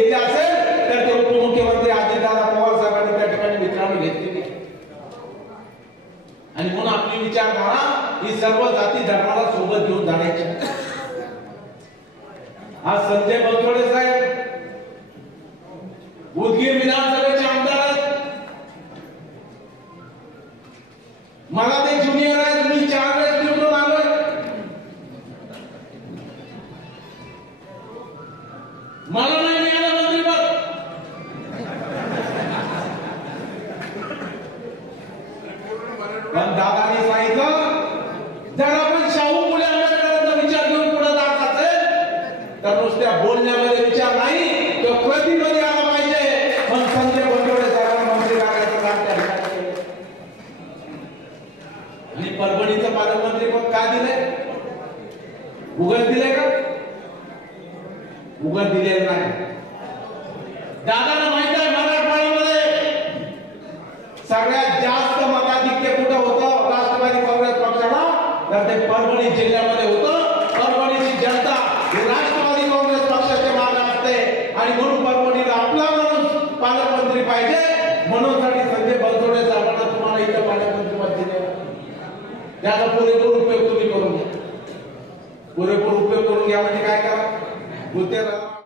तिथे असेल तर ते उपमुख्यमंत्री अजितदादा पवार साहेबांनी त्या ठिकाणी विचारणा घेतलेली आणि म्हणून आपली विचारधारा ही सर्व जाती धर्माला सोबत घेऊन जाण्याची. आहे. आज संजय बनसोडे साहेब उदगीर विधानसभेचे आमदार आहेत. मला ते ज्युनियर आहेत मी चार वेळेस निवडून आलोय. मला पण दादाने सांगितलं जर आपण शाहू फुले विचार घेऊन पुढे जात असेल तर नुसत्या बोलण्यामध्ये विचार नाही तो कृतीमध्ये आला पाहिजे. पण संजय बनसोडे साहेबांना मंत्री लागायचं काम त्या आणि परभणीचं पालकमंत्री पद का दिलंय? उघड दिले का? उघड दिलेलं नाही. दादाला माहीत आहे मराठवाड्यामध्ये सगळ्यात जास्त मताधिक्य कुठं होतं राष्ट्रवादी काँग्रेस पक्षाला कारण ते परभणी जिल्ह्यामध्ये होतं. परभणीची जनता ही राष्ट्रवादी काँग्रेस पक्षाच्या मागे असते. आणि म्हणून परभणीला आपला माणूस पालकमंत्री पाहिजे. म्हणून साठी संजय बनसोडे साहेबांना तुम्हाला इथं पालकमंत्री पद दिले त्याचा पुरेपूर उपयोग तुम्ही करून घ्या. पुरेपूर उपयोग करून घ्या म्हणजे काय करा? गुत्याला